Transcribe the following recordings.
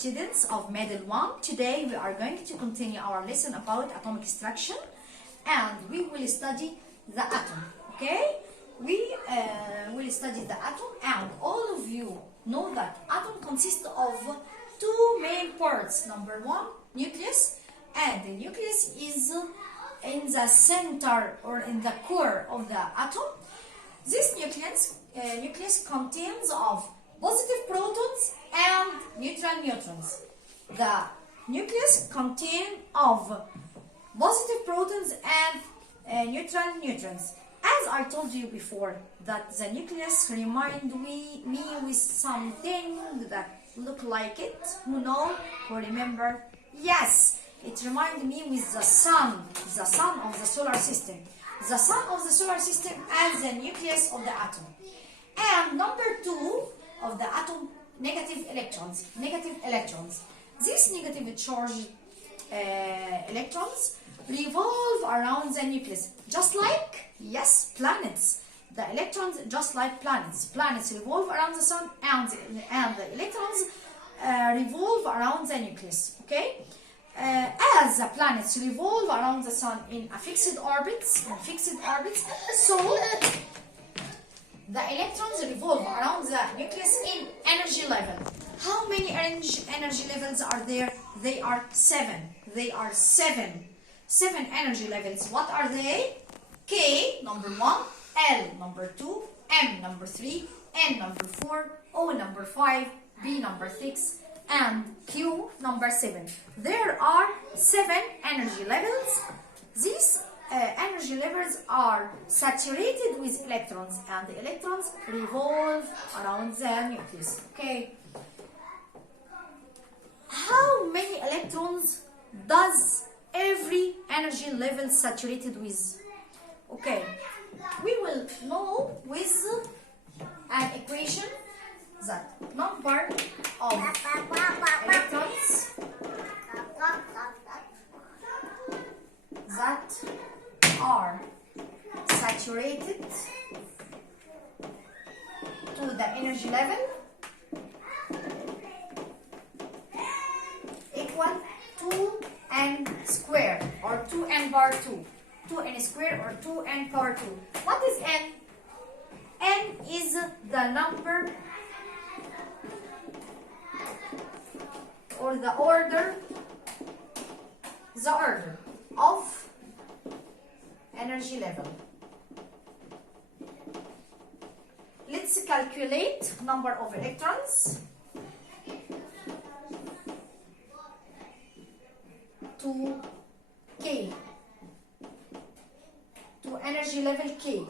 students of Middle 1. Today we are going to continue our lesson about atomic structure and we will study the atom. Okay? We will study the atom, and all of you know that atom consists of two main parts. Number one, nucleus, and the nucleus is in the center or in the core of the atom. This nucleus contains of positive protons and neutral neutrons. The nucleus contains of positive protons and neutral neutrons. As I told you before, that the nucleus remind me with something that look like it. Who know? Who remember? Yes, it reminds me with the sun of the solar system. The sun of the solar system as the nucleus of the atom. And number two of the atom, negative electrons. These negative charged electrons revolve around the nucleus, just like, yes, planets. The electrons, just like planets. Planets revolve around the sun, and the electrons revolve around the nucleus. Okay? As the planets revolve around the sun in fixed orbits, so the electrons revolve around the nucleus in energy level. How many energy levels are there? They are seven. Seven energy levels. What are they? K, number 1, L, number 2, M, number 3, N, number 4, O, number 5, B, number 6, and Q, number 7. There are 7 energy levels. These energy levels are saturated with electrons, and the electrons revolve around the nucleus. Okay. How many electrons does every energy level saturated with? Okay, we will know with an equation that number of electrons that are saturated to the energy level equal 2n squared or 2n power 2. 2n squared or 2n power 2. What is n? N is the number or the order of energy level. Let's calculate number of electrons. 2k to energy level k.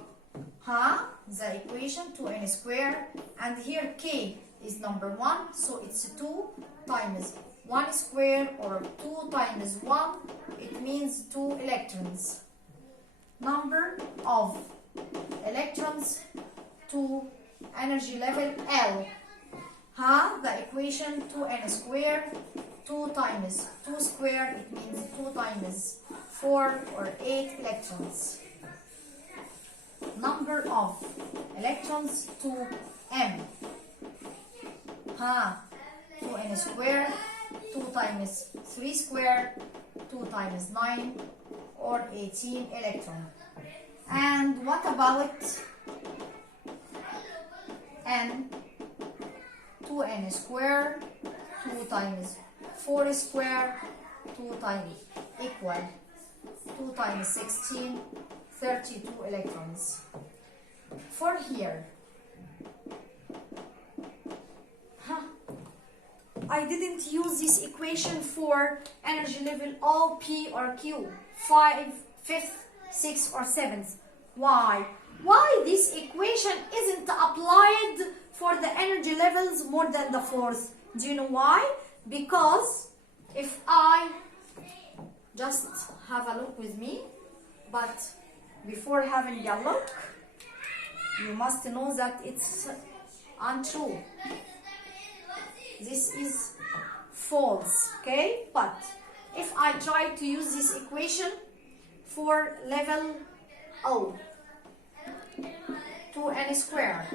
The equation 2n squared, and here k is number 1, so it's 2 times 1 squared or 2 times 1, it means 2 electrons. Number of electrons to energy level L. The equation 2n squared, 2 times 2 squared, it means 2 times 4 or 8 electrons. Number of electrons to M. 2n squared, 2 times 3 squared, 2 times 9 or 18 electron. And what about N? 2n squared, 2 times 4 squared, 2 times equal 2 times 16, 32 electrons. For here, I didn't use this equation for energy level O, P or Q, 5, 5th, 6th or 7th. Why? Why this equation isn't applied for the energy levels more than the 4th? Do you know why? Because if I just have a look with me, but before having a look, you must know that it's untrue. This is false, okay? But if I try to use this equation for level O, 2n squared,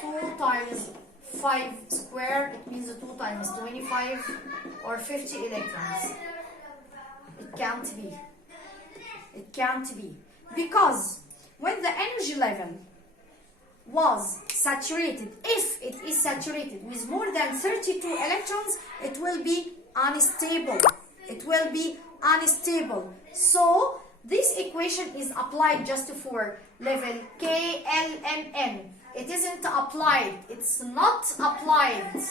2 times 5 square, it means 2 times 25 or 50 electrons. It can't be. It can't be. Because when the energy level was saturated, if it is saturated with more than 32 electrons, it will be unstable. It will be unstable. So this equation is applied just for level K, L, and N. It isn't applied. It's not applied.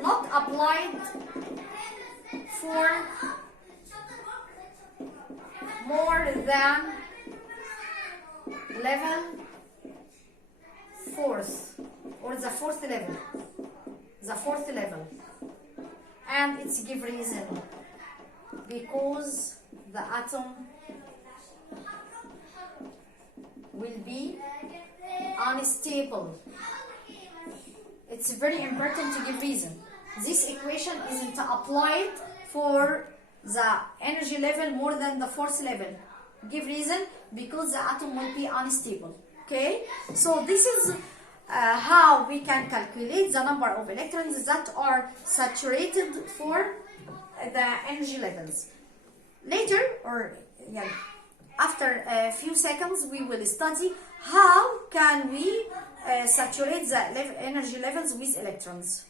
Not applied for more than level 4th or the 4th level. The 4th level. And it's give reason. Because the atom will be unstable. It's very important to give reason. This equation isn't applied for the energy level more than the 4th level. Give reason, because the atom will be unstable. Okay, so this is how we can calculate the number of electrons that are saturated for the energy levels. Later, or after a few seconds, we will study how can we saturate the energy levels with electrons.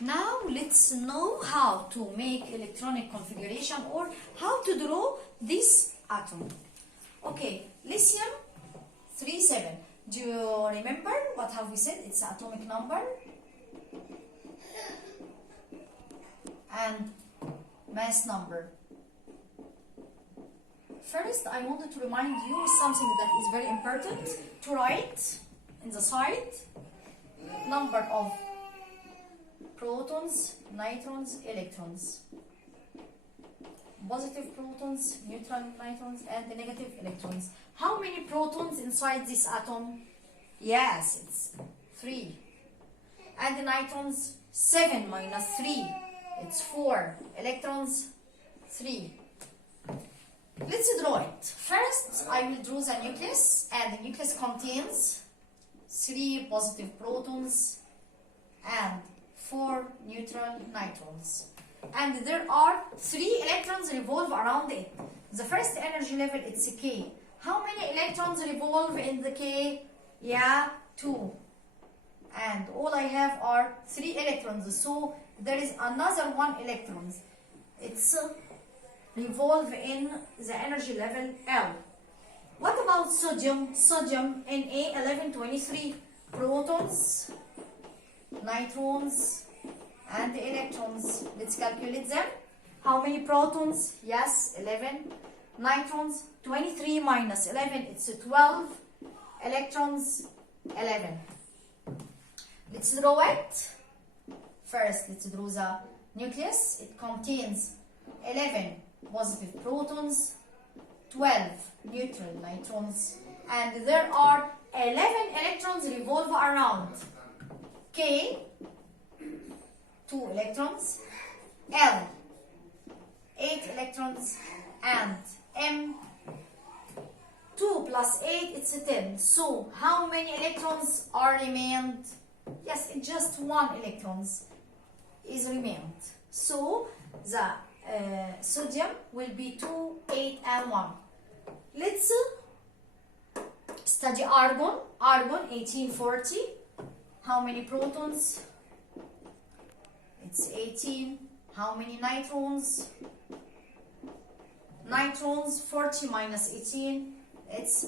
Now let's know how to make electronic configuration or how to draw this atom. Okay, lithium 37. Do you remember what have we said? It's atomic number and mass number. First, I wanted to remind you something that is very important to write in the side. Number of protons, neutrons, electrons. Positive protons, neutral neutrons, and the negative electrons. How many protons inside this atom? Yes, it's 3. And the neutrons, 7 minus 3. It's 4. Electrons, 3. Let's draw it. First, I will draw the nucleus, and the nucleus contains 3 positive protons and 4 neutral neutrons. And there are 3 electrons revolve around it. The first energy level, it's K. How many electrons revolve in the K? Yeah, 2. And all I have are 3 electrons. So there is another 1 electron. It's revolve in the energy level L. What about sodium? Sodium Na1123. Protons, neutrons, and electrons. Let's calculate them. How many protons? Yes, 11. Neutrons, 23 minus 11, it's 12. Electrons, 11. Let's draw it. First, let's draw the nucleus. It contains 11 positive protons, 12 neutral neutrons, and there are 11 electrons revolve around. K, 2 electrons, L, 8 electrons, and M, 2 plus 8, it's 10. So, how many electrons are remained? Yes, it's just 1 electrons is remained. So, the sodium will be 2, 8, and 1. Let's study argon. Argon, 1840. How many protons? It's 18. How many neutrons? Neutrons, 40 minus 18, it's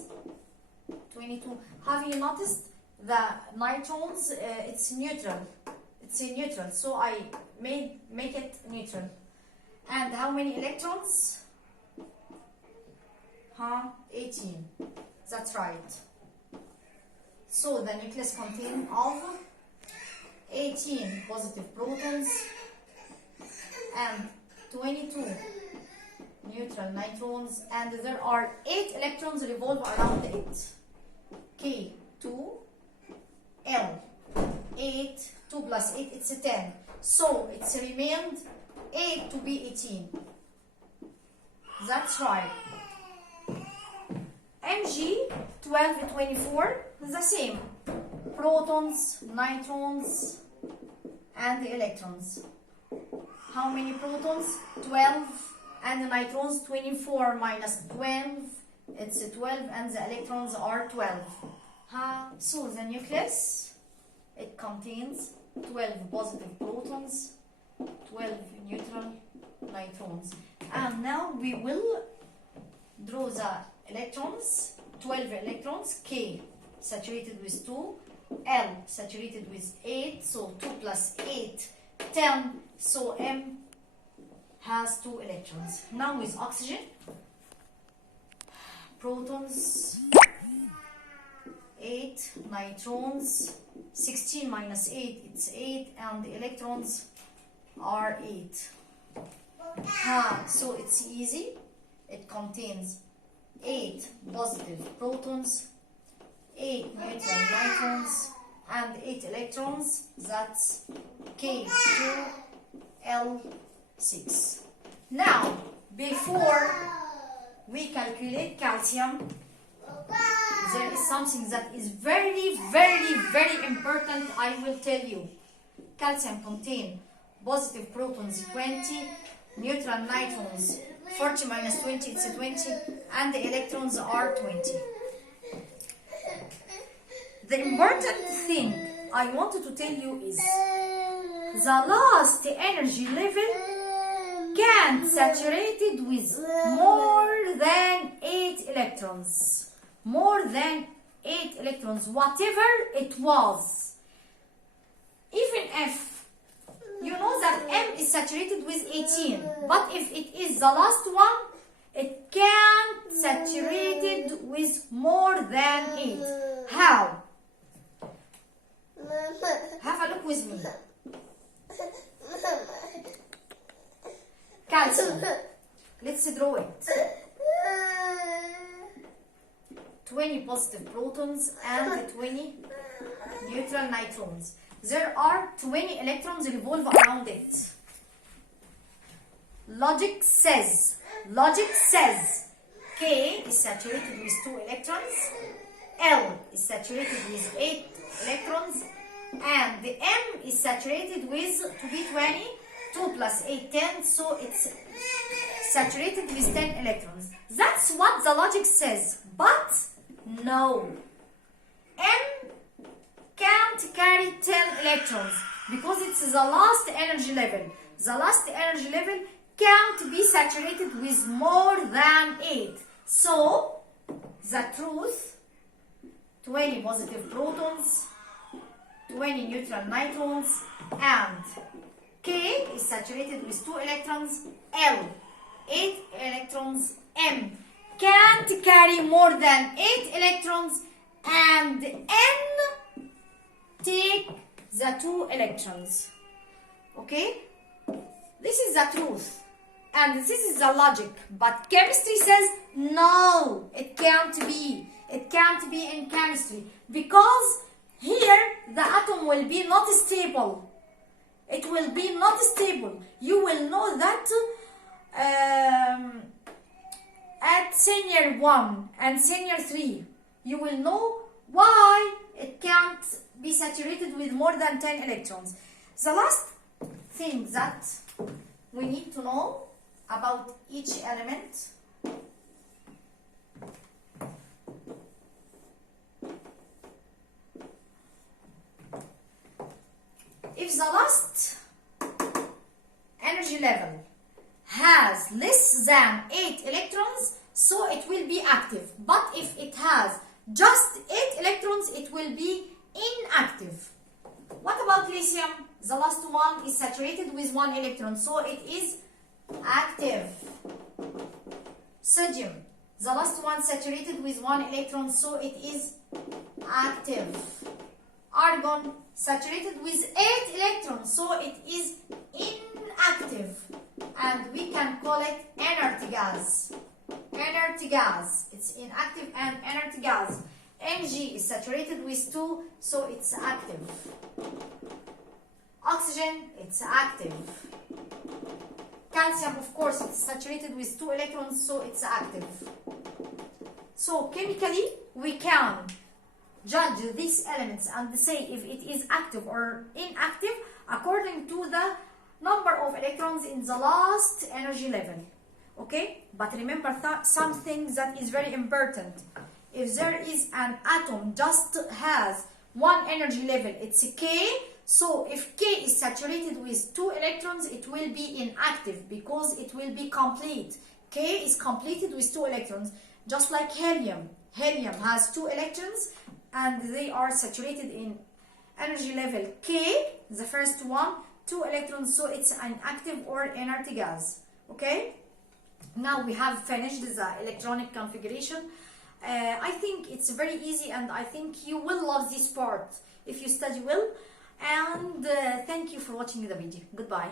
22. Have you noticed the neutrons? It's neutral. It's a neutral, so I make it neutral. And how many electrons? 18. That's right. So the nucleus contains of 18 positive protons and 22 neutral neutrons, and there are 8 electrons revolve around it. K, 2, L, 8, 2 plus 8, it's 10. So it's remained 8 to be 18. That's right. Mg, 12, 24, the same. protons, nitrons, and electrons. How many protons? 12, and the nitrons 24 minus 12, it's 12, and the electrons are 12. So the nucleus, it contains 12 positive protons, 12 neutral nitrons. And now we will draw the electrons, 12 electrons, K saturated with 2, L saturated with 8, so 2 plus 8, 10, so M has 2 electrons. Now with oxygen, protons, 8, nitrons, 16 minus 8, it's 8, and the electrons are 8. So it's easy. It contains 8 positive protons, 8 neutral nitrons, and 8 electrons. That's K2L6. Now, before we calculate calcium, there is something that is very, very, very important. I will tell you. Calcium contains positive protons 20, neutral nitrons 40 minus 20, it's 20, and the electrons are 20. The important thing I wanted to tell you is the last energy level can saturated with more than 8 electrons. More than 8 electrons, whatever it was. Even if you know that M is saturated with 18, but if it is the last one, it can't saturated with more than 8. How? Have a look with me. Calcium. Let's draw it. 20 positive protons and 20 neutral nitrons. There are 20 electrons revolve around it. Logic says K is saturated with 2 electrons, L is saturated with 8 electrons, and the M is saturated with, to be 20, 2 plus 8, 10, so it's saturated with 10 electrons. That's what the logic says, but no. M can't carry 10 electrons because it's the last energy level. The last energy level can't be saturated with more than 8. So, the truth, 20 positive protons, 20 neutral nitrons, and K is saturated with 2 electrons, L, 8 electrons, M can't carry more than 8 electrons, and N take the 2 electrons. Okay? This is the truth. And this is the logic. But chemistry says, no, it can't be. It can't be in chemistry. Because here, the atom will be not stable. It will be not stable. You will know that at senior 1 and senior 3. You will know why it can't be saturated with more than 10 electrons. The last thing that we need to know about each element if the last energy level has less than 8 electrons, so it will be active. But if it has just 8 electrons, it will be inactive. What about lithium? The last one is saturated with 1 electron, so it is active. Sodium, the last one saturated with 1 electron, so it is active. Argon, saturated with 8 electrons, so it is inactive. And we can call it inert gas. Inert gas, it's inactive and inert gas. Mg is saturated with 2, so it's active. Oxygen, it's active. Calcium, of course, it's saturated with 2 electrons, so it's active. So chemically, we can judge these elements and say if it is active or inactive according to the number of electrons in the last energy level. Okay, but remember something that is very important. If there is an atom just has one energy level, it's K. So if K is saturated with 2 electrons, it will be inactive because it will be complete. K is completed with 2 electrons, just like helium. Helium has 2 electrons and they are saturated in energy level K, the first one, 2 electrons, so it's an active or inert gas. Okay, now we have finished the electronic configuration. I think it's very easy and I think you will love this part if you study well. And thank you for watching the video. Goodbye.